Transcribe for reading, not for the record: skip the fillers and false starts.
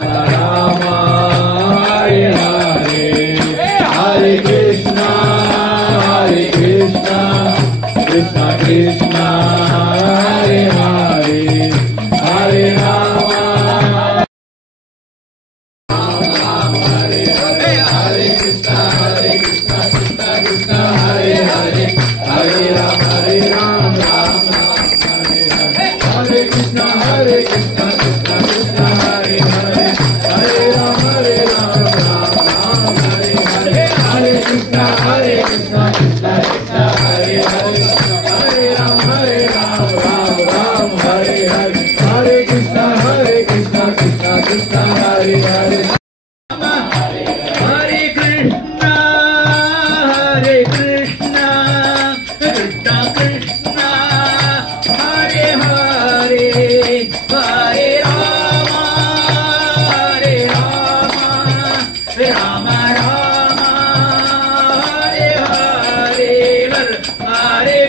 Rama Hare Hare Hare Krishna Krishna Krishna Hare Hare Hare Rama Hare Hare Hare Krishna Krishna Krishna Hare Hare Hare Rama Ram Hare Hare Hare Krishna Krishna Krishna Hare Hare Hare Rama Ram Hare Hare Hare Krishna Krishna Krishna Hare Hare Hare Rama Ram Ram Hare Hare Hare Krishna Krishna Krishna Hare Hare Hare Krishna Krishna Krishna Hare Hare Hare Rama Rama Rama Hare Hare Hare